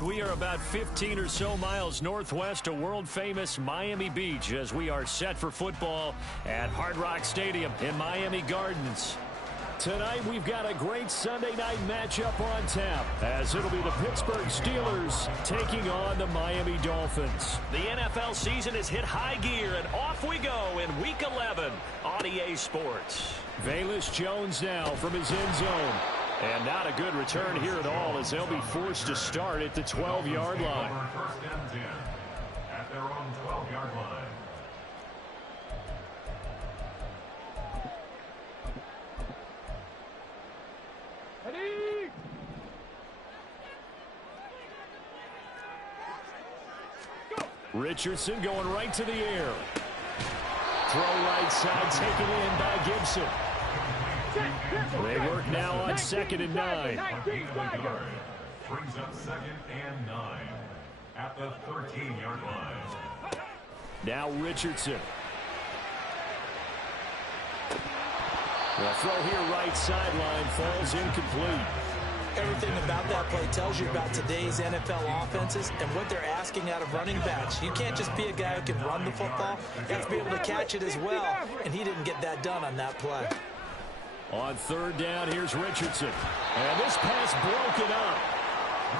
We are about 15 or so miles northwest of world-famous Miami Beach as we are set for football at Hard Rock Stadium in Miami Gardens. Tonight, we've got a great Sunday night matchup on tap, as it'll be the Pittsburgh Steelers taking on the Miami Dolphins. The NFL season has hit high gear, and off we go in Week 11 on EA Sports. Velus Jones now from his end zone. And not a good return here at all, as they'll be forced to start at the 12-yard line. First and 10 at their own 12-yard line. Richardson going right to the air. Throw right side taken in by Gibson. They work now on 2nd and 9. Brings up 2nd and 9 at the 13-yard line. Now Richardson. The throw here right sideline falls incomplete. Everything about that play tells you about today's NFL offenses and what they're asking out of running backs. You can't just be a guy who can run the football. You have to be able to catch it as well, and he didn't get that done on that play. On 3rd down, here's Richardson. And this pass broken up.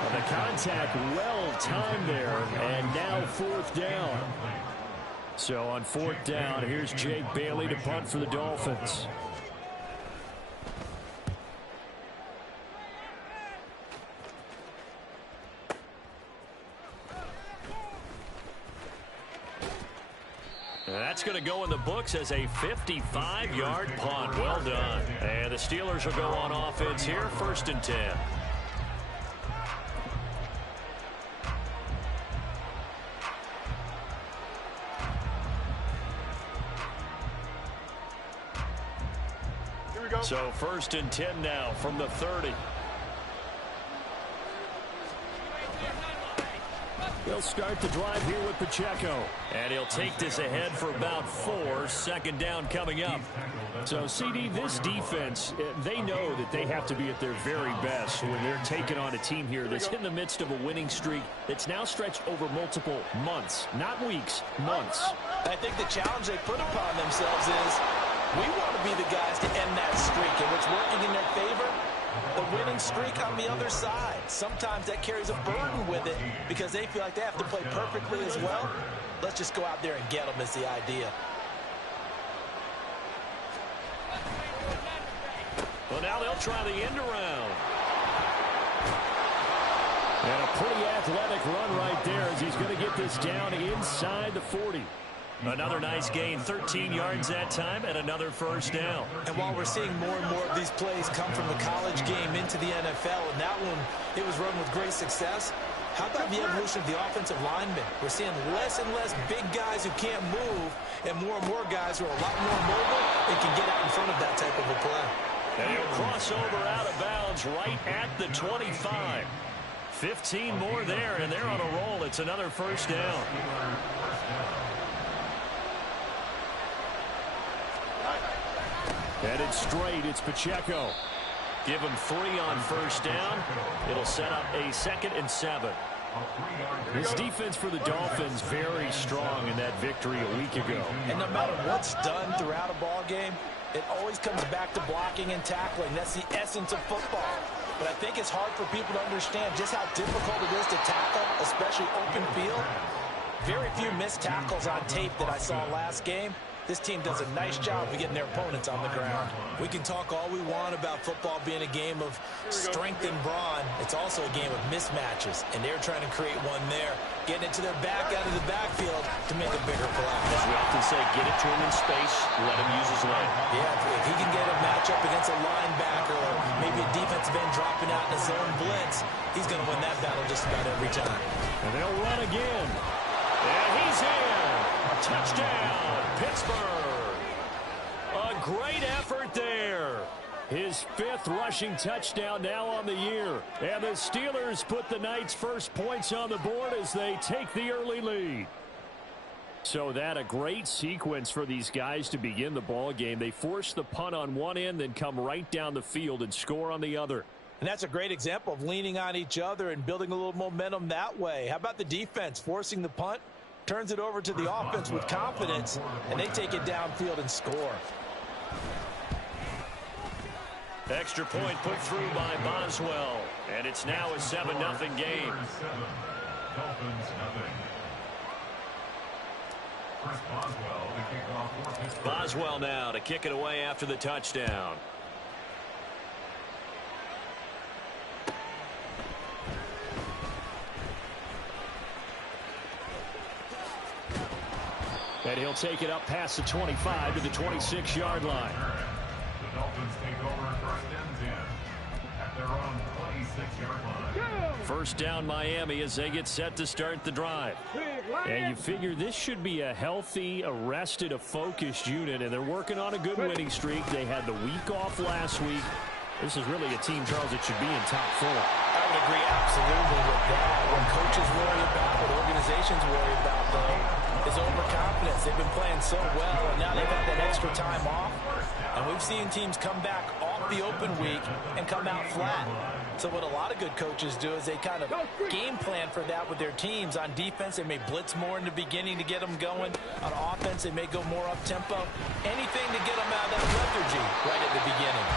And the contact well timed there, and now 4th down. So on 4th down, here's Jake Bailey to punt for the Dolphins. That's going to go in the books as a 55-yard punt. Well done. And the Steelers will go on offense here, 1st and 10. Here we go. So 1st and 10 now from the 30. He'll start the drive here with Pacheco. And he'll take this ahead for about 4. 2nd down coming up. So, CD, this defense, they know that they have to be at their very best when they're taking on a team here that's in the midst of a winning streak that's now stretched over multiple months, not weeks, months. I think the challenge they put upon themselves is we want to be the guys to end that streak, and what's working in their favor, the winning streak on the other side. Sometimes that carries a burden with it because they feel like they have to play perfectly as well. Let's just go out there and get them is the idea. Well, now they'll try the end around. And a pretty athletic run right there as he's going to get this down inside the 40. Another nice gain, 13 yards that time, and another 1st down. And while we're seeing more and more of these plays come from the college game into the NFL, and that one, it was run with great success, how about the evolution of the offensive linemen? We're seeing less and less big guys who can't move, and more guys who are a lot more mobile and can get out in front of that type of a play. And he'll cross over out of bounds right at the 25. 15 more there, and they're on a roll. It's another 1st down. Headed straight, it's Pacheco. Give him 3 on 1st down. It'll set up a 2nd and 7. This defense for the Dolphins very strong in that victory a week ago. And no matter what's done throughout a ball game, it always comes back to blocking and tackling. That's the essence of football. But I think it's hard for people to understand just how difficult it is to tackle, especially open field. Very few missed tackles on tape that I saw last game. This team does a nice job of getting their opponents on the ground. We can talk all we want about football being a game of strength and brawn. It's also a game of mismatches, and they're trying to create one there, getting it to their back out of the backfield to make a bigger play. As we often say, get it to him in space, let him use his leg. Yeah, if he can get a matchup against a linebacker or maybe a defensive end dropping out in a zone blitz, he's going to win that battle just about every time. And they'll run again. And he's in. Touchdown, Pittsburgh. A great effort there. His 5th rushing touchdown now on the year. And the Steelers put the night's first points on the board as they take the early lead. So that a great sequence for these guys to begin the ball game. They force the punt on one end, then come right down the field and score on the other. And that's a great example of leaning on each other and building a little momentum that way. How about the defense forcing the punt? Turns it over to the offense with confidence, and they take it downfield and score. Extra point put through by Boswell, and it's now a 7-0 game. Boswell now to kick it away after the touchdown. And he'll take it up past the 25 to the 26-yard line. The Dolphins take over first and 10 at their own 26-yard line. First down Miami as they get set to start the drive. And you figure this should be a healthy, a rested, a focused unit, and they're working on a good winning streak. They had the week off last week. This is really a team, Charles, that should be in top 4. I would agree absolutely with that. What coaches worry about, what organizations worry about, though, is overconfidence. They've been playing so well, and now they've had that extra time off. And we've seen teams come back off the open week and come out flat. So what a lot of good coaches do is they kind of game plan for that with their teams. On defense, they may blitz more in the beginning to get them going. On offense, they may go more up-tempo. Anything to get them out of that lethargy right at the beginning.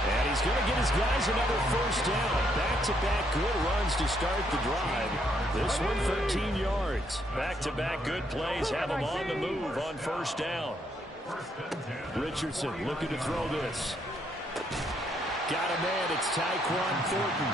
And he's going to get his guys another first down. Back-to-back good runs to start the drive. This one 13 yards. Back-to-back good plays have him on the move on first down. Richardson looking to throw this. Got a man. It's Tyquan Thornton.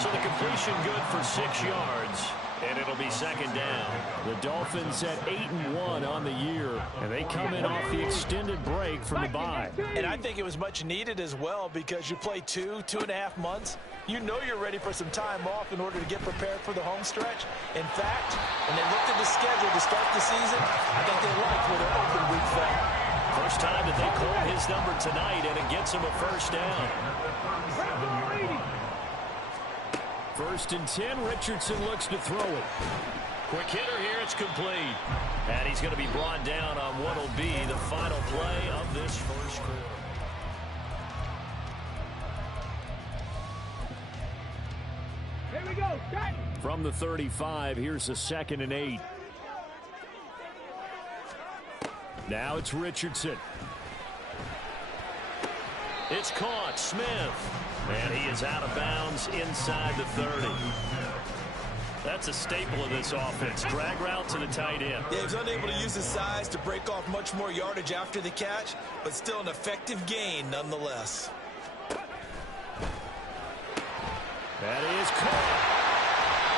So the completion good for 6 yards. And it'll be second down. The Dolphins at 8-1 on the year, and they come in off the extended break from the bye. And I think it was much needed as well because you play 2.5 months. You know you're ready for some time off in order to get prepared for the home stretch. In fact, when they looked at the schedule to start the season, I think they liked where their open week fell. First time that they call his number tonight, and it gets him a first down. First and 10, Richardson looks to throw it. Quick hitter here, it's complete. And he's going to be brought down on what will be the final play of this first quarter. Here we go. From the 35, here's a 2nd and 8. Now it's Richardson. It's caught. Smith. And he is out of bounds inside the 30. That's a staple of this offense. Drag route to the tight end. Yeah, he's unable to use his size to break off much more yardage after the catch, but still an effective gain nonetheless. That is caught.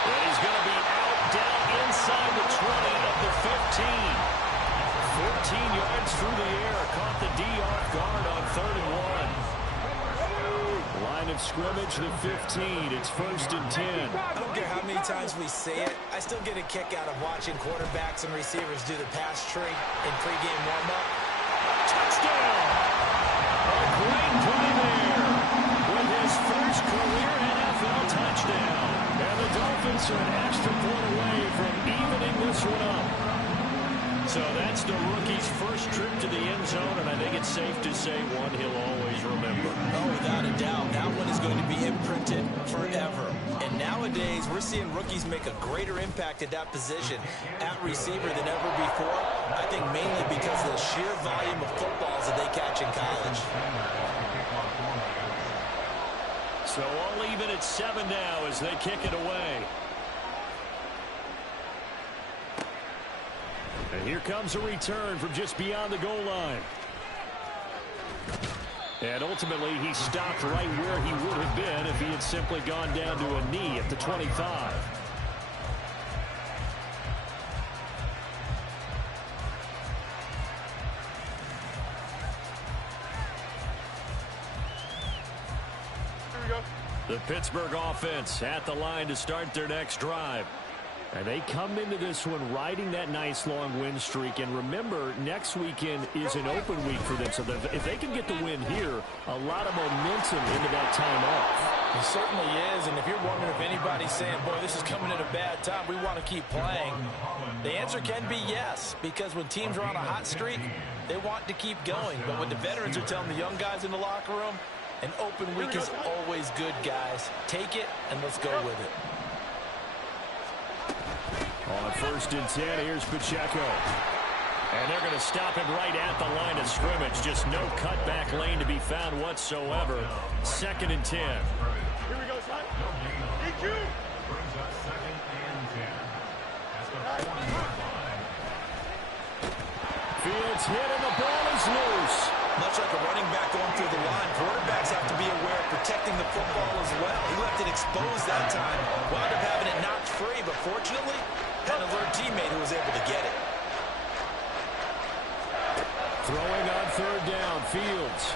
And he's going to be out down inside the 20 of the 15. 14 yards through the air. Caught the D off guard on 3rd and 1. Line of scrimmage, the 15. It's first and 10. I don't care how many times we say it. I still get a kick out of watching quarterbacks and receivers do the pass tree in pregame warm-up. Touchdown! A great play there with his first career NFL touchdown. And the Dolphins are an extra point away from evening this one up. So that's the rookie's first trip to the end zone, and I think it's safe to say one he'll always remember. Oh, without a doubt. That one is going to be imprinted forever. And nowadays, we're seeing rookies make a greater impact at that position at receiver than ever before. I think mainly because of the sheer volume of footballs that they catch in college. So all even at 7 now as they kick it away. And here comes a return from just beyond the goal line. And ultimately, he stopped right where he would have been if he had simply gone down to a knee at the 25. Here we go. The Pittsburgh offense at the line to start their next drive. And they come into this one riding that nice long win streak. And remember, next weekend is an open week for them. So if they can get the win here, a lot of momentum into that time off. It certainly is. And if you're wondering if anybody's saying, boy, this is coming at a bad time, we want to keep playing, the answer can be yes. Because when teams are on a hot streak, they want to keep going. But what the veterans are telling the young guys in the locker room, An open week is always good, guys. Take it, and let's go with it. On 1st and 10, here's Pacheco. And they're going to stop him right at the line of scrimmage. Just no cutback lane to be found whatsoever. 2nd and 10. Here we go, son. EQ. Brings up 2nd and 10. That's the 40-yard line. Fields hit and the ball is loose. Much like a running back going through the line, quarterbacks have to be aware of protecting the football as well. He left it exposed that time. Wound up having it knocked free, but fortunately, had an alert teammate who was able to get it. Throwing on 3rd down, Fields.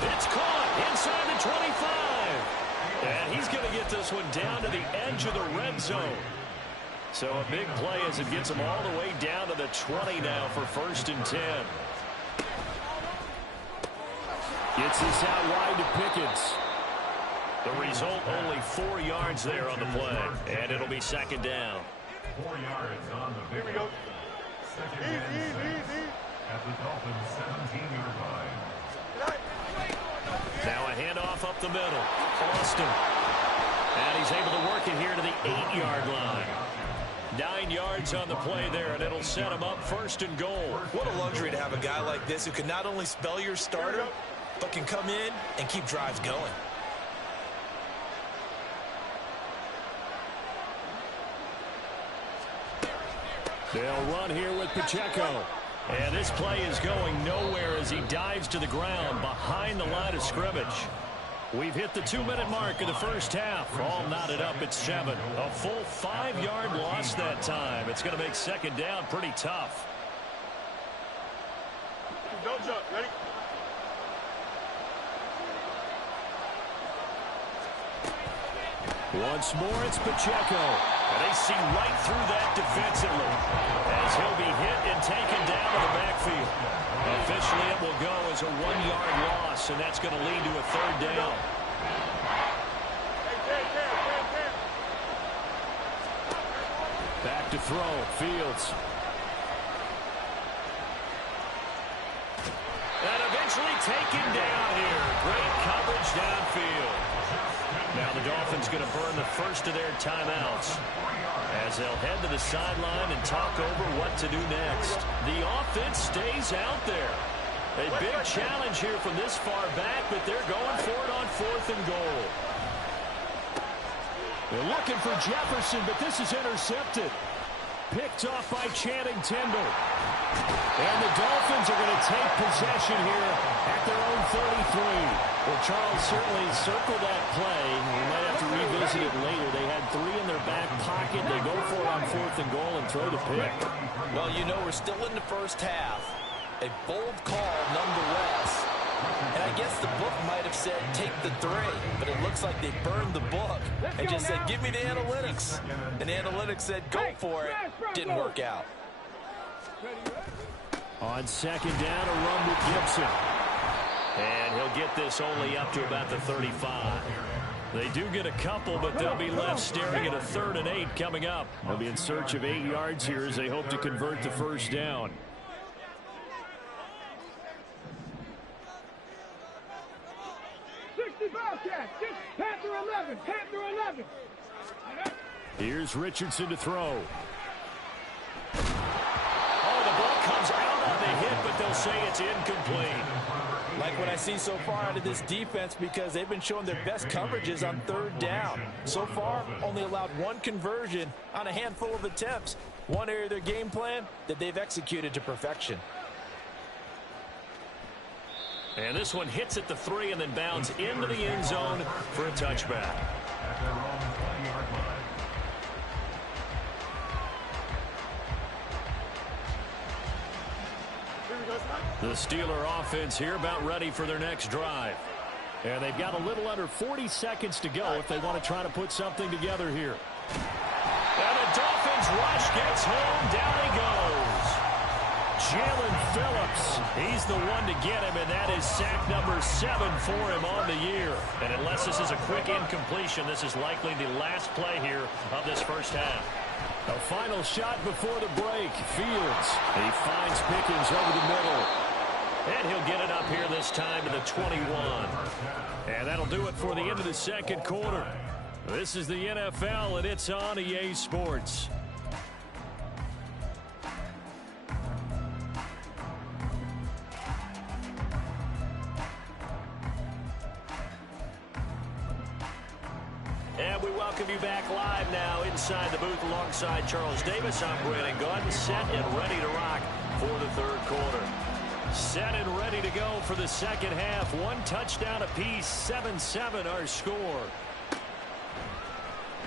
It's caught inside the 25. And he's going to get this one down to the edge of the red zone. So a big play as it gets him all the way down to the 20 now for 1st and 10. Gets this out wide to Pickens. The result, only 4 yards there on the play. And it'll be 2nd down. 4 yards on the big one. 2nd and 6 at the Dolphins' 17-yard line. Now a handoff up the middle. Austin. And he's able to work it here to the 8-yard line. 9 yards on the play there, and it'll set him up 1st and goal. What a luxury to have a guy like this who can not only spell your starter, but can come in and keep drives going. They'll run here with Pacheco. And this play is going nowhere as he dives to the ground behind the line of scrimmage. We've hit the 2-minute mark of the first half. All knotted up at 7. A full 5-yard loss that time. It's going to make 2nd down pretty tough. Don't jump. Ready? Once more, it's Pacheco. And they see right through that defensively as he'll be hit and taken down to the backfield. Officially, it will go as a 1-yard loss, and that's going to lead to a 3rd down. Back to throw. Fields. And eventually taken down here. Great coverage downfield. Now the Dolphins going to burn the first of their timeouts as they'll head to the sideline and talk over what to do next. The offense stays out there. A big challenge here from this far back, but they're going for it on 4th and goal. They're looking for Jefferson, but this is intercepted. Picked off by Channing Tindall. And the Dolphins are going to take possession here at their own 33. Well, Charles, certainly circle that play. We might have to revisit it later. They had 3 in their back pocket. They go for it on 4th and goal and throw the pick. Well, you know, we're still in the first half. A bold call nonetheless. And I guess the book might have said take the 3, but it looks like they burned the book and just said give me the analytics. And the analytics said go for it. Didn't work out. On 2nd down, a run with Gibson. And he'll get this only up to about the 35. They do get a couple, but they'll be left staring at a 3rd and 8 coming up. They'll be in search of 8 yards here as they hope to convert the first down. Panther 11. Panther 11. Here's Richardson to throw. Oh, the ball comes out on the hit, but they'll say it's incomplete. Like what I see so far out of this defense, because they've been showing their best coverages on 3rd down. So far, only allowed 1 conversion on a handful of attempts. One area of their game plan that they've executed to perfection. And this one hits at the 3 and then bounds into the end zone for a touchback. At their own 20-yard line. The Steeler offense here about ready for their next drive. And they've got a little under 40 seconds to go if they want to try to put something together here. And the Dolphins rush gets home. Down he goes. Jalen Phillips. He's the one to get him, and that is sack number 7 for him on the year. And unless this is a quick incompletion, this is likely the last play here of this first half. A final shot before the break. Fields. He finds Pickens over the middle. And he'll get it up here this time to the 21. And that'll do it for the end of the second quarter. This is the NFL, and it's on EA Sports. And we welcome you back live now inside the booth alongside Charles Davis. I'm Brandon Gaudin, set and ready to rock for the third quarter. Set and ready to go for the second half. One touchdown apiece, 7-7 our score.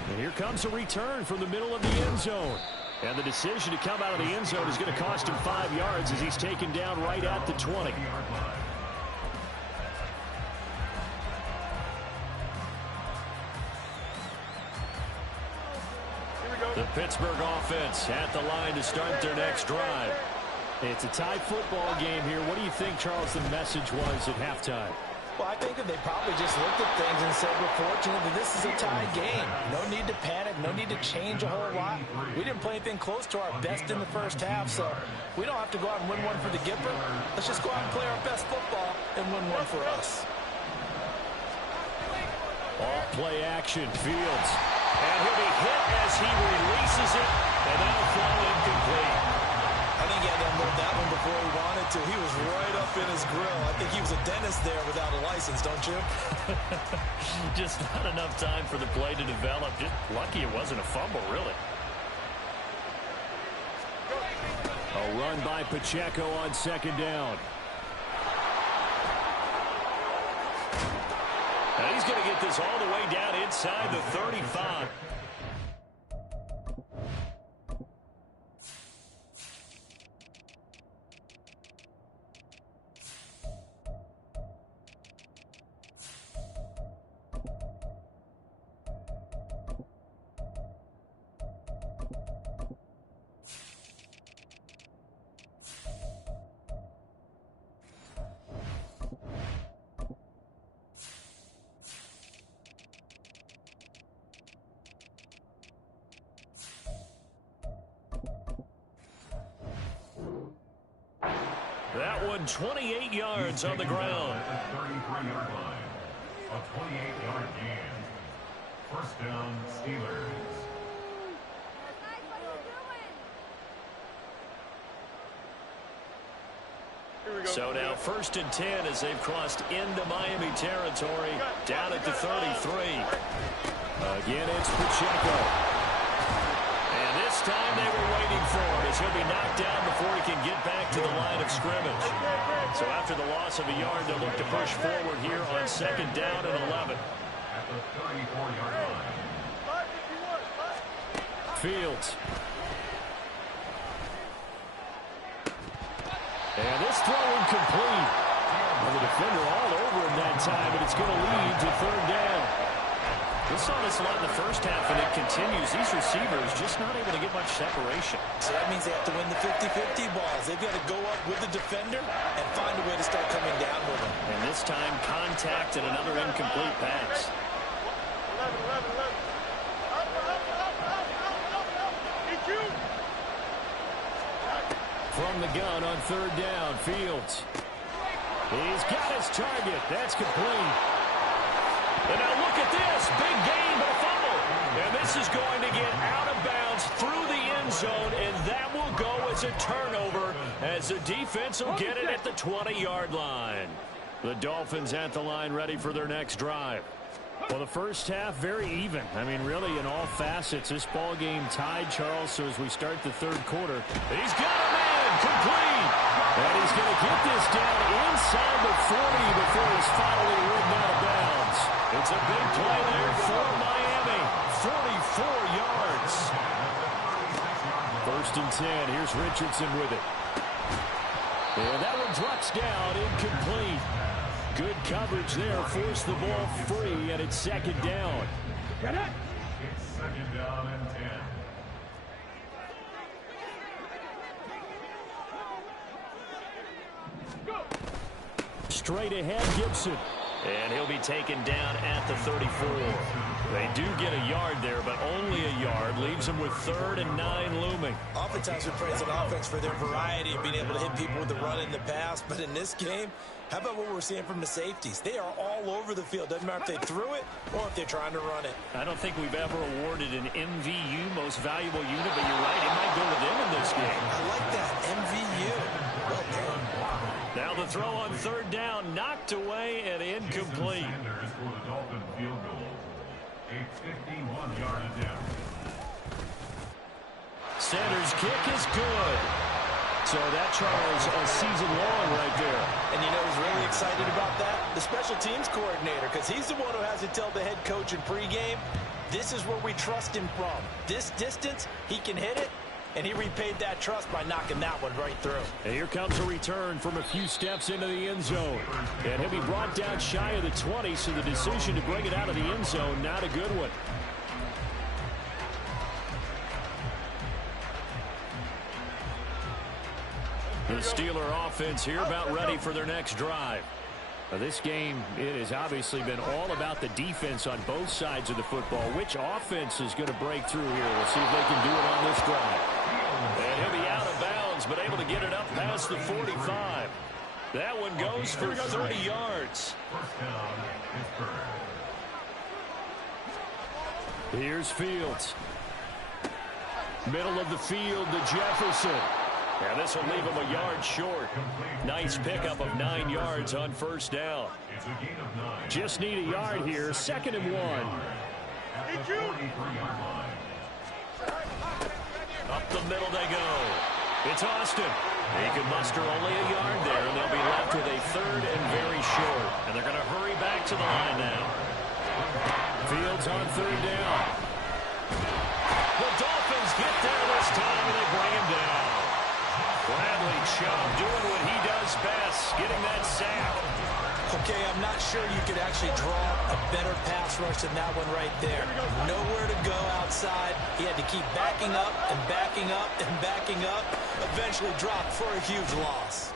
And here comes a return from the middle of the end zone. And the decision to come out of the end zone is going to cost him 5 yards as he's taken down right at the 20. The Pittsburgh offense at the line to start their next drive. It's a tie football game here. What do you think, Charles, the message was at halftime? Well, I think that they probably just looked at things and said, we're fortunate that this is a tie game. No need to panic. No need to change a whole lot. We didn't play anything close to our best in the first half, so we don't have to go out and win one for the Gipper. Let's just go out and play our best football and win one for us. Off play action, Fields. And he'll be hit as he releases it, and that'll fall incomplete. I think he had to unload that one before he wanted to. He was right up in his grill. I think he was a dentist there without a license, don't you? Just not enough time for the play to develop. Just lucky it wasn't a fumble, really. A run by Pacheco on second down. And he's going to get this all the way down inside the 35. That one 28 yards on the ground. At the 33-yard line. A 28-yard gain. First down, Steelers. So now 1st and 10 as they've crossed into Miami territory, down at the 33. Again, it's Pacheco. And this time they were waiting for him as he'll be knocked down before he can get back to the line of scrimmage. So after the loss of a yard, they'll look to push forward here on 2nd down and 11. At the 34-yard line. Fields. And this throw incomplete. And the defender all over him that time, and it's going to lead to 3rd down. We saw this a lot in the first half, and it continues. These receivers just not able to get much separation. So that means they have to win the 50-50 balls. They've got to go up with the defender and find a way to start coming down with him. And this time, contact and another incomplete pass. 11. From the gun on 3rd down, Fields. He's got his target. That's complete. And now look at this. Big gain, but a fumble. And this is going to get out of bounds through the end zone, and that will go as a turnover as the defense will get it at the 20-yard line. The Dolphins at the line ready for their next drive. Well, the first half, very even. I mean, really, in all facets, this ball game tied, Charles. So as we start the 3rd quarter, he's got a man complete. And he's going to get this down inside the 40 before he's finally ridden out of bounds. It's a big play there for Miami. 44 yards. 1st and 10. Here's Richardson with it. And that one drops down, incomplete. Good coverage there, forced the ball free, and it's 2nd down. It's 2nd down and 10. Straight ahead, Gibson. And he'll be taken down at the 34. They do get a yard there, but only a yard. Leaves them with 3rd and 9 looming. Oftentimes we praise an offense for their variety of being able to hit people with the run in the pass. But in this game, how about what we're seeing from the safeties? They are all over the field. Doesn't matter if they threw it or if they're trying to run it. I don't think we've ever awarded an MVU, most valuable unit, but you're right, it might go to them in this game. I like that, MVU. Well done. Now the throw on 3rd down, knocked away and incomplete. Sanders for the Dolphin field goal. A 51-yard attempt. Sanders' kick is good. So that, Charles, a season long right there. And you know who's really excited about that? The special teams coordinator, because he's the one who has to tell the head coach in pregame, this is where we trust him from. This distance, he can hit it, and he repaid that trust by knocking that one right through. And here comes a return from a few steps into the end zone. And he'll be brought down shy of the 20, so the decision to bring it out of the end zone, not a good one. The Steeler offense here about ready for their next drive. Now this game, it has obviously been all about the defense on both sides of the football. Which offense is going to break through here? We'll see if they can do it on this drive. And he'll be out of bounds, but able to get it up past the 45. That one goes for 30 yards. First down, Pittsburgh. Here's Fields. Middle of the field to Jefferson. Yeah, this will leave him a yard short. Nice pickup of 9 yards on 1st down. It's a gain of 9. Just need a yard here. 2nd and 1. At the 43-yard line. Up the middle they go. It's Austin. He can muster only a yard there, and they'll be left with a 3rd and very short. And they're going to hurry back to the line now. Fields on 3rd down. The Dolphins get there this time, and they bring him down. Bradley Chubb doing what he does best, getting that sack. Okay, I'm not sure you could actually draw a better pass rush than that one right there. Nowhere to go outside. He had to keep backing up and backing up and backing up. Eventually dropped for a huge loss.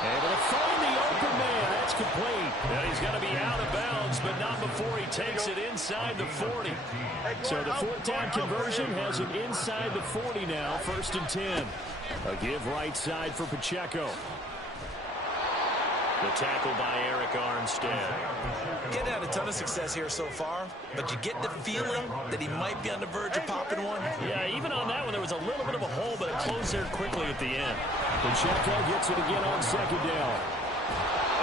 Able to find the open man. That's complete. And he's got to be out of bounds, but not before he takes it inside the 40. So the 4th down conversion has him inside the 40 now. 1st and 10. A give right side for Pacheco. The tackle by Eric Armstead. Getting had a ton of success here so far, but you get the feeling that he might be on the verge of popping one. Yeah, even on that one, there was a little bit of a hole, but it closed there quickly at the end. Pacheco gets it again on 2nd down.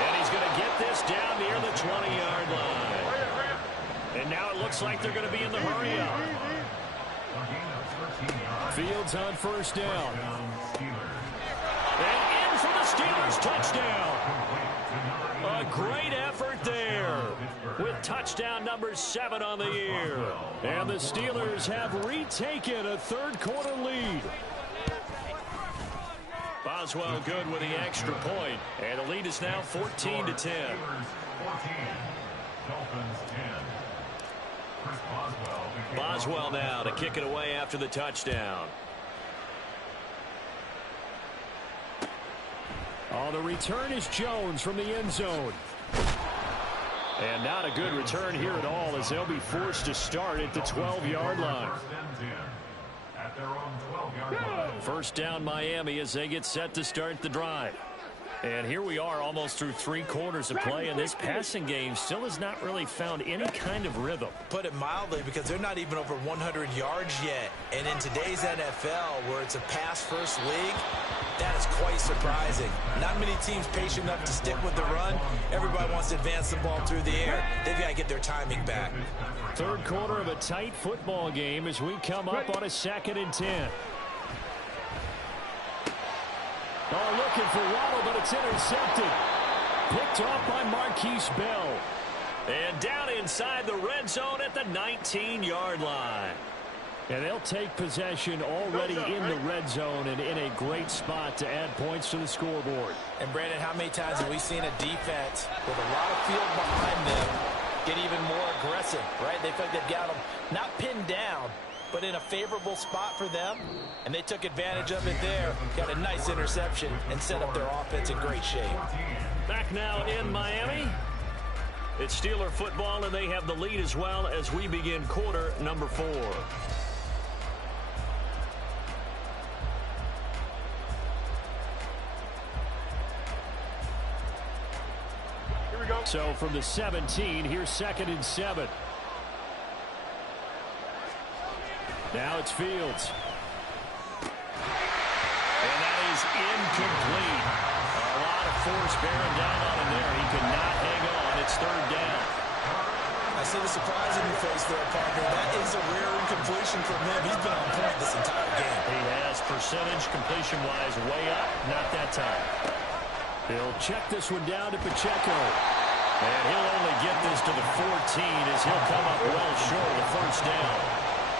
And he's going to get this down near the 20-yard line. And now it looks like they're going to be in the hurry-up. Fields on 1st down. And in for the Steelers touchdown. A great effort there with touchdown number 7 on the year. And the Steelers have retaken a 3rd quarter lead. Boswell good with the extra point. And the lead is now 14-10. 14. Dolphins 10. Chris Boswell now to kick it away after the touchdown. Oh, the return is Jones from the end zone. And not a good return here at all, as they'll be forced to start at the 12-yard line. At their own 12-yard line. 1st down Miami as they get set to start the drive. And here we are almost through 3 quarters of play, and this passing game still has not really found any kind of rhythm. Put it mildly, because they're not even over 100 yards yet. And in today's NFL, where it's a pass-first league, that is quite surprising. Not many teams patient enough to stick with the run. Everybody wants to advance the ball through the air. They've got to get their timing back. 3rd quarter of a tight football game as we come up on a 2nd and 10. Oh, looking for Waddle, but it's intercepted. Picked off by Marquise Bell. And down inside the red zone at the 19-yard line. And they'll take possession already in the red zone and in a great spot to add points to the scoreboard. And, Brandon, how many times have we seen a defense with a lot of field behind them get even more aggressive, right? They feel like they've got them not pinned down, but in a favorable spot for them, and they took advantage of it there. Got a nice interception and set up their offense in great shape. Back now in Miami. It's Steeler football, and they have the lead as well as we begin quarter number 4. Here we go. So from the 17, here's 2nd and 7. Now it's Fields. And that is incomplete. A lot of force bearing down on him there. He could not hang on. It's 3rd down. I see the surprise in your face there, partner. That is a rare incompletion from him. He's been on point this entire game. He has percentage completion-wise way up. Not that time. He'll check this one down to Pacheco. And he'll only get this to the 14 as he'll come up well short of the 1st down.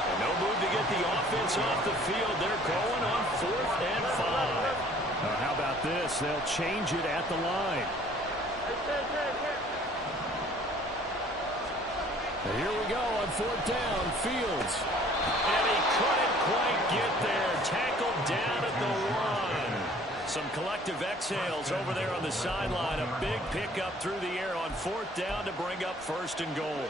And no move to get the offense off the field. They're going on 4th and 5. How about this? They'll change it at the line. Here we go on 4th down. Fields. And he couldn't quite get there. Tackled down at the 1. Some collective exhales over there on the sideline. A big pickup through the air on 4th down to bring up 1st and goal.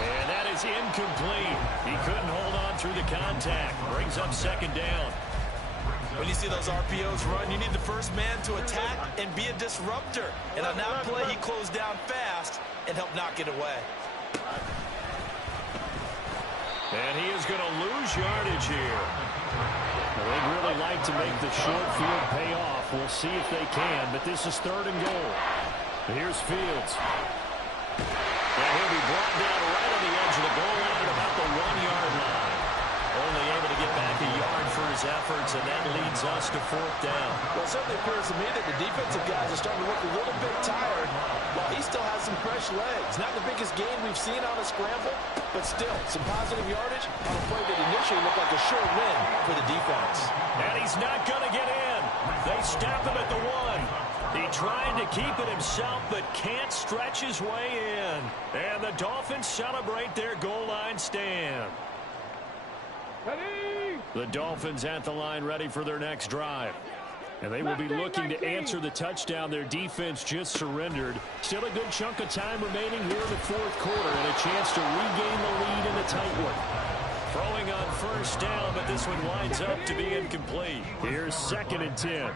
And that is incomplete. He couldn't hold on through the contact. Brings up 2nd down. When you see those RPOs run, you need the first man to attack and be a disruptor. And on that play, he closed down fast and helped knock it away. And he is going to lose yardage here. Well, they'd really like to make the short field pay off. We'll see if they can, but this is 3rd and goal. Here's Fields. And he'll be brought down right on the edge of the goal line at about the 1-yard line. Only able to get back a yard for his efforts, and that leads us to 4th down. Well, it certainly appears to me that the defensive guys are starting to look a little bit tired, while he still has some fresh legs. Not the biggest gain we've seen on a scramble, but still, some positive yardage on a play that initially looked like a sure win for the defense. And he's not going to get in. They stop him at the 1. He tried to keep it himself, but can't stretch his way in. And the Dolphins celebrate their goal line stand. Ready? The Dolphins at the line ready for their next drive. And they will be looking to answer the touchdown their defense just surrendered. Still a good chunk of time remaining here in the 4th quarter and a chance to regain the lead in a tight one. Throwing on 1st down, but this one winds up to be incomplete. Here's 2nd and 10.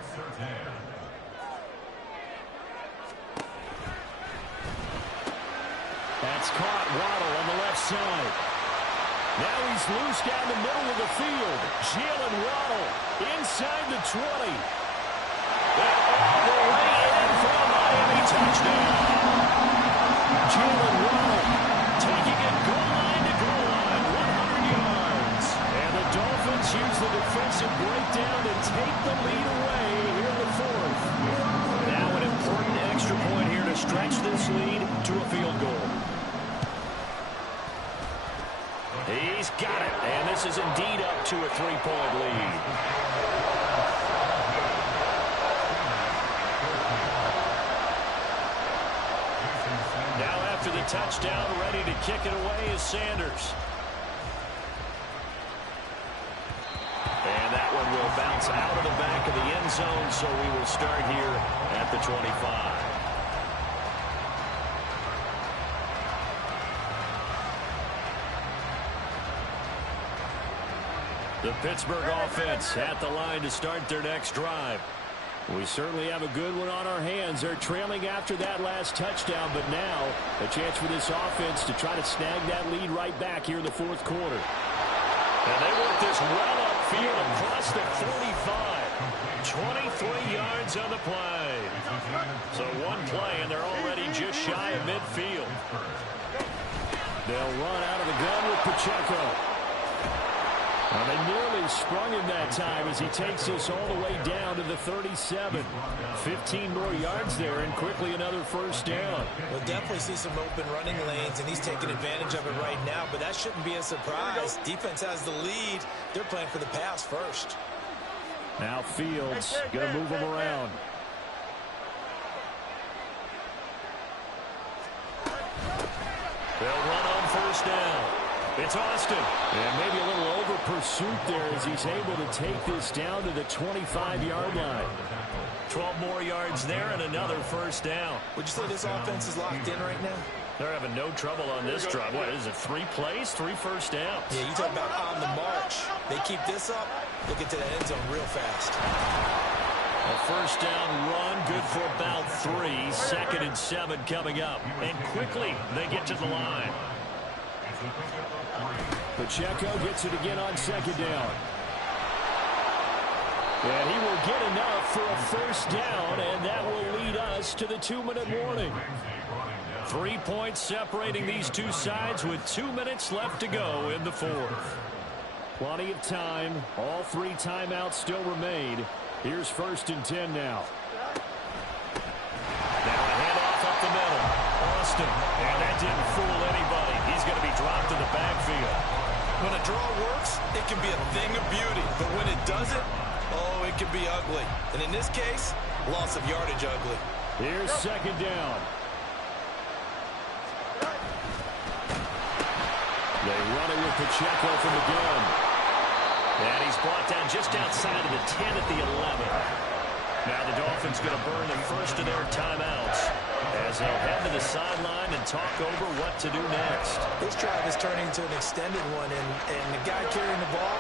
That's caught. Waddle on the left side. Now he's loose down the middle of the field. Jalen Waddle inside the 20. And all the way in for a Miami touchdown. Jalen Waddle taking it goal line to goal line, 100 yards. And the Dolphins use the defensive breakdown to take the lead away here in the 4th. Now an important extra point here to stretch this lead to a field goal. He's got it, and this is indeed up to a 3-point lead. Now after the touchdown, ready to kick it away is Sanders. And that one will bounce out of the back of the end zone, so we will start here at the 25. The Pittsburgh offense at the line to start their next drive. We certainly have a good one on our hands. They're trailing after that last touchdown, but now a chance for this offense to try to snag that lead right back here in the 4th quarter. And they work this well upfield across the 45. 23 yards on the play. So one play, and they're already just shy of midfield. They'll run out of the gun with Pacheco. Well, they nearly sprung him that time as he takes us all the way down to the 37. 15 more yards there and quickly another 1st down. We'll definitely see some open running lanes, and he's taking advantage of it right now, but that shouldn't be a surprise. Defense has the lead. They're playing for the pass first. Now Fields going to move him around. They'll run on 1st down. It's Austin. And maybe a little over pursuit there as he's able to take this down to the 25-yard line. 12 more yards there and another first down. Would you say this offense is locked in right now? They're having no trouble on this drive. What is it, 3 plays, 3 first downs? Yeah, you talk about on the march. They keep this up, they'll get to the end zone real fast. A first down run, good for about 3. 2nd and 7 coming up. And quickly, they get to the line. Pacheco gets it again on 2nd down. And he will get enough for a first down, and that will lead us to the 2-minute warning. 3 points separating these two sides with 2 minutes left to go in the 4th. Plenty of time. All 3 timeouts still remain. Here's 1st and 10 now. Now a handoff up the middle. Austin. And that didn't fool anybody. He's going to be dropped in the backfield. When a draw works, it can be a thing of beauty. But when it doesn't, oh, it can be ugly. And in this case, loss of yardage ugly. Here's 2nd down. They run it with Pacheco from the gun. And he's brought down just outside of the 10 at the 11. Now the Dolphins going to burn the first of their timeouts as they'll head to the sideline and talk over what to do next. This drive is turning into an extended one, and the guy carrying the ball,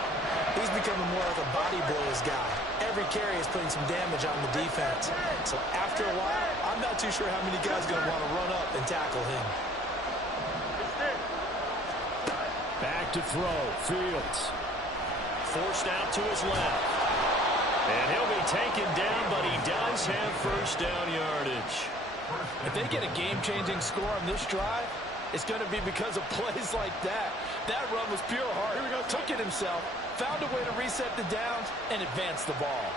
he's becoming more like a body blows guy. Every carry is putting some damage on the defense. So after a while, I'm not too sure how many guys are going to want to run up and tackle him. Back to throw. Fields. Forced out to his left. And he'll be taken down, but he does have first down yardage. If they get a game-changing score on this drive, it's going to be because of plays like that. That run was pure heart. Took it himself, found a way to reset the downs, and advance the ball.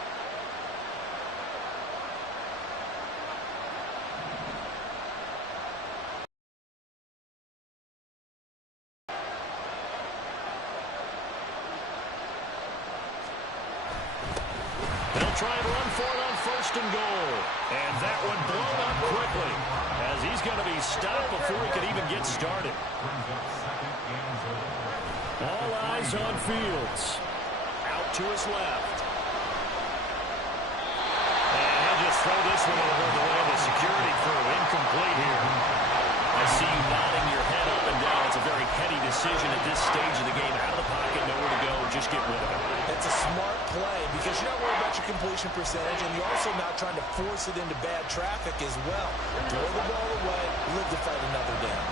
They'll try and run for it on 1st and goal. And that one blown up quickly as he's going to be stopped before he could even get started. All eyes on Fields. Out to his left. And he'll just throw this one over the way of the security crew. Incomplete here. I see you nodding your head up and down. It's a very heady decision at this stage of the game. Out of the pocket, nowhere to go. Just get rid of it. It's a smart play because you're not worried about your completion percentage, and you're also not trying to force it into bad traffic as well. Throw the ball away, live to fight another down.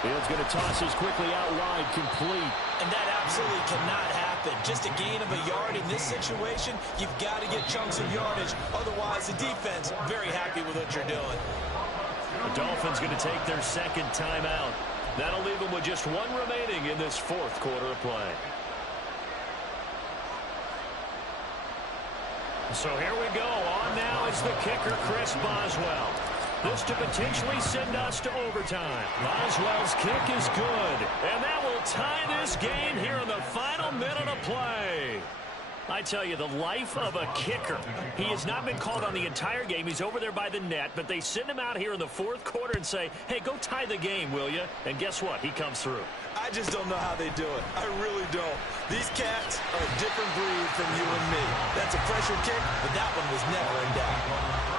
Fields going to toss this quickly out wide, complete. And that absolutely cannot happen. Just a gain of a yard in this situation, you've got to get chunks of yardage. Otherwise, the defense, very happy with what you're doing. The Dolphins going to take their 2nd timeout. That'll leave them with just 1 remaining in this 4th quarter of play. So here we go. On now is the kicker, Chris Boswell. This to potentially send us to overtime. Boswell's kick is good. And that will tie this game here in the final minute of play. I tell you, the life of a kicker. He has not been called on the entire game. He's over there by the net, but they send him out here in the 4th quarter and say, hey, go tie the game, will you? And guess what? He comes through. I just don't know how they do it. I really don't. These cats are a different breed from you and me. That's a pressure kick, but that one was never in doubt.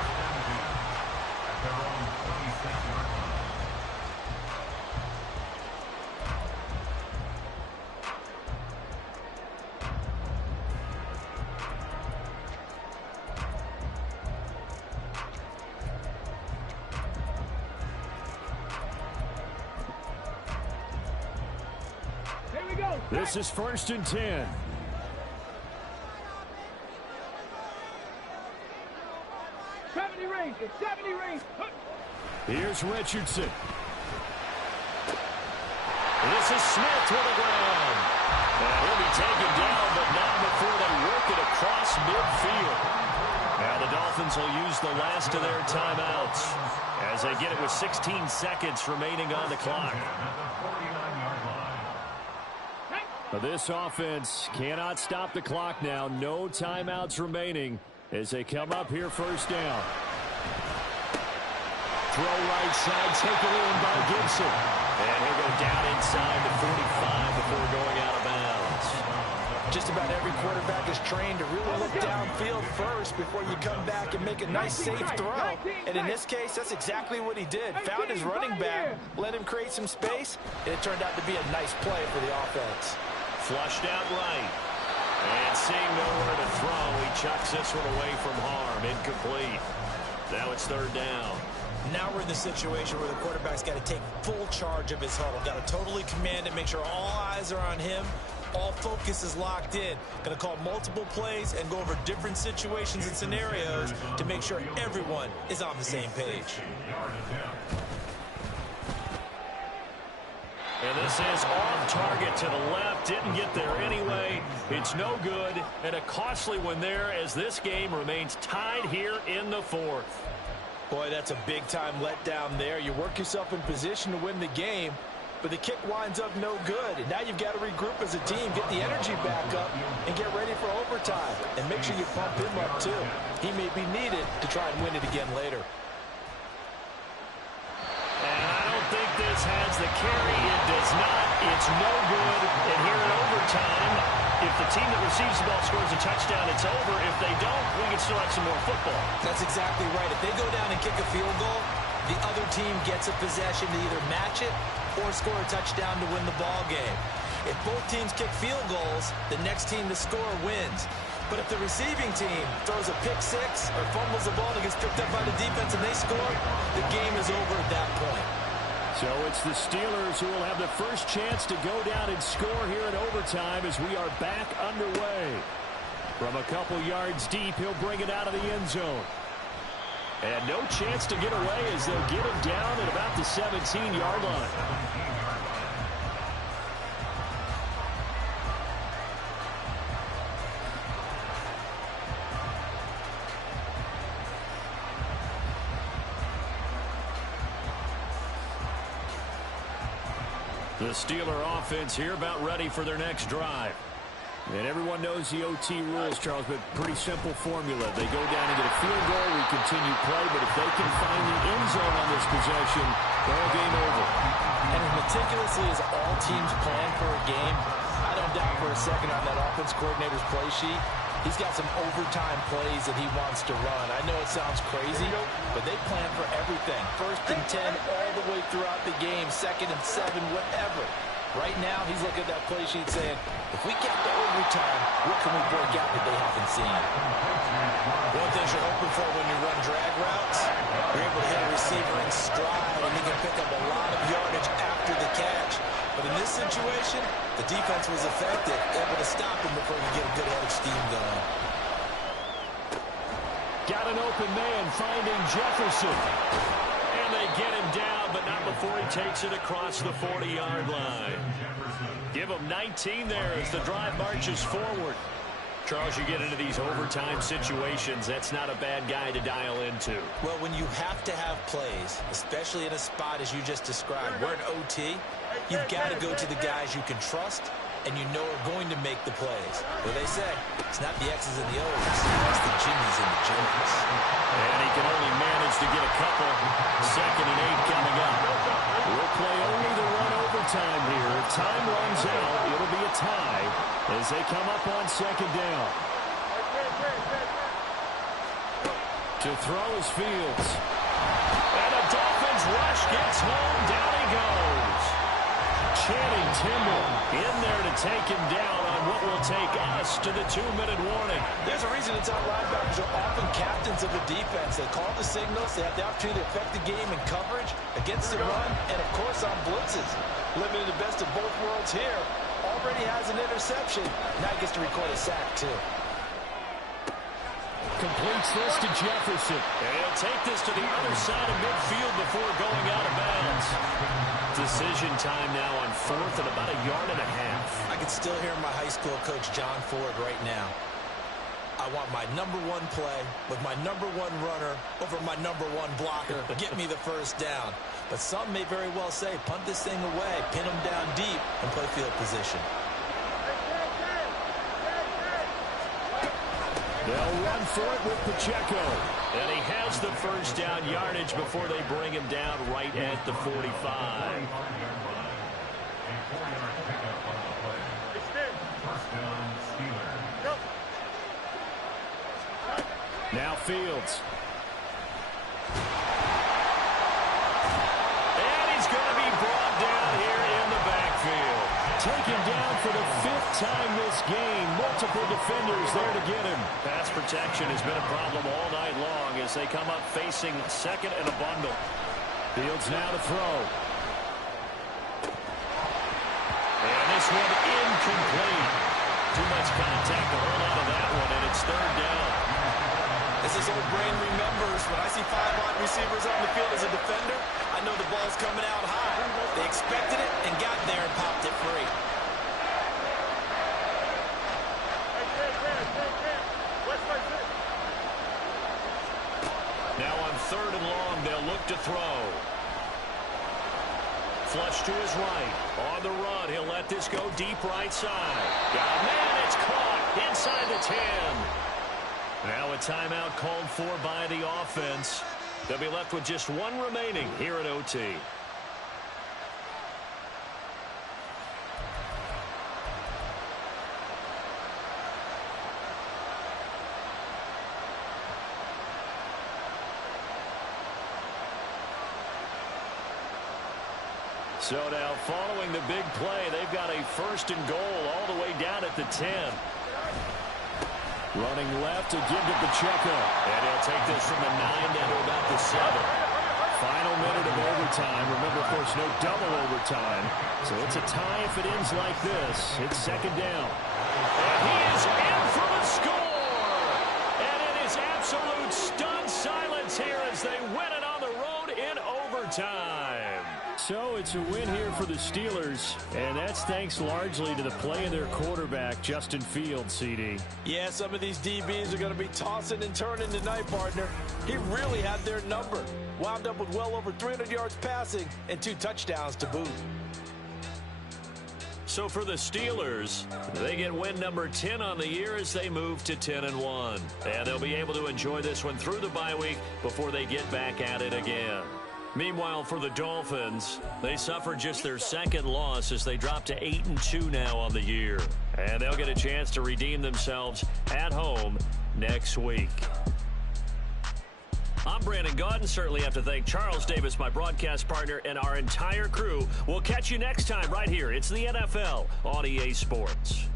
This is 1st and 10. Here's Richardson. This is Smith with the ground. And he'll be taken down, but not before they work it across midfield. Now the Dolphins will use the last of their timeouts as they get it with 16 seconds remaining on the clock. This offense cannot stop the clock now. No timeouts remaining as they come up here first down. Throw right side, taken in by Gibson. And he'll go down inside the 45 before going out of bounds. Just about every quarterback is trained to really look downfield first before you come back and make a nice, safe throw. And in this case, that's exactly what he did. Found his running back, let him create some space, and it turned out to be a nice play for the offense. Flushed out right. And seeing nowhere to throw, he chucks this one away from harm. Incomplete. Now it's third down. Now we're in the situation where the quarterback's got to take full charge of his huddle. Got to totally command it, make sure all eyes are on him. All focus is locked in. Going to call multiple plays and go over different situations and scenarios to make sure everyone is on the same page. And this is off target to the left. Didn't get there anyway. It's no good. And a costly one there as this game remains tied here in the fourth. Boy, that's a big-time letdown there. You work yourself in position to win the game, but the kick winds up no good. And now you've got to regroup as a team, get the energy back up, and get ready for overtime. And make sure you pump him up, too. He may be needed to try and win it again later. And I don't think this has the carry. It does not. It's no good. And here in overtime, if the team that receives the ball scores a touchdown, it's over. If they don't, we can still have some more football. That's exactly right. If they go down and kick a field goal, the other team gets a possession to either match it or score a touchdown to win the ball game. If both teams kick field goals, the next team to score wins. But if the receiving team throws a pick six or fumbles the ball and gets picked up by the defense and they score, the game is over at that point. So it's the Steelers who will have the first chance to go down and score here in overtime as we are back underway. From a couple yards deep, he'll bring it out of the end zone. And no chance to get away as they'll get him down at about the 17-yard line. The Steeler offense here about ready for their next drive. And everyone knows the OT rules, Charles, but pretty simple formula. They go down and get a field goal, we continue play, but if they can find the end zone on this possession, ball game over. And as meticulously as all teams plan for a game, I don't doubt for a second on that offense coordinator's play sheet, he's got some overtime plays that he wants to run. I know it sounds crazy, but they plan for everything. 1st and 10 all the way throughout the game, 2nd and 7, whatever. Right now, he's looking at that play sheet saying, if we get to overtime, what can we break out that they haven't seen? One thing you're hoping for when you run drag routes, you're able to hit a receiver in stride, and he can pick up a lot of yardage after the catch. But in this situation, the defense was effective, able to stop him before he get a good head of steam going. Got an open man finding Jefferson. And they get him down, but not before he takes it across the 40-yard line. Give him 19 there as the drive marches forward. Charles, you get into these overtime situations, that's not a bad guy to dial into. Well, when you have to have plays, especially in a spot as you just described, we're in OT, you've got to go to the guys you can trust and you know are going to make the plays. What they say, it's not the X's and the O's, it's the Jimmies and the Jones. And he can only manage to get a couple. 2nd and 8 coming up. We'll play only the one overtime here. If time runs out, it'll be a tie as they come up on 2nd down. To throw is Fields. And the Dolphins rush gets home. Down he goes. Channing Tindall in there to take him down on what will take us to the 2-minute warning. There's a reason inside linebackers are often captains of the defense. They call the signals. They have the opportunity to affect the game in coverage, against the run, and, of course, on blitzes. Living in the best of both worlds here. Already has an interception. Now he gets to record a sack, too. Completes this to Jefferson. And he'll take this to the other side of midfield before going out of bounds. Decision time now on 4th and about 1.5 yards. I can still hear my high school coach, John Ford, right now. I want my number one play with my number one runner over my number one blocker. Get me the first down. But some may very well say, punt this thing away, pin him down deep, and play field position. They'll run for it with Pacheco. And he has the first down yardage before they bring him down right at the 45. Now Fields. And he's going to be brought down here in the backfield. Taken down for the 5th time this game. Multiple defenders there to get him. Pass protection has been a problem all night long as they come up facing second and a bundle. Fields now to throw. And this one incomplete. Too much contact to hold on to that one, and it's 3rd down. This is old brain remembers. When I see 5 wide receivers on the field as a defender, I know the ball's coming out high. They expected it and got there and popped it free. Now on 3rd and long, they'll look to throw. Flush to his right. On the run, he'll let this go deep right side. Got a man, it's caught inside the 10. Now a timeout called for by the offense. They'll be left with just one remaining here at OT. So now following the big play, they've got a 1st and goal all the way down at the 10. Running left to give to Pacheco. And he'll take this from the 9 down to about the 7. Final minute of overtime. Remember, of course, no double overtime. So it's a tie if it ends like this. It's 2nd down. And he is in for the score. And it is absolute stunned silence here as they win it on the road in overtime. So it's a win here for the Steelers, and that's thanks largely to the play of their quarterback, Justin Fields, CD. Yeah, some of these DBs are going to be tossing and turning tonight, partner. He really had their number. Wound up with well over 300 yards passing and 2 touchdowns to boot. So for the Steelers, they get win number 10 on the year as they move to 10-1. And they'll be able to enjoy this one through the bye week before they get back at it again. Meanwhile, for the Dolphins, they suffered just their 2nd loss as they drop to 8-2 now on the year. And they'll get a chance to redeem themselves at home next week. I'm Brandon Gaudin. Certainly have to thank Charles Davis, my broadcast partner, and our entire crew. We'll catch you next time right here. It's the NFL on EA Sports.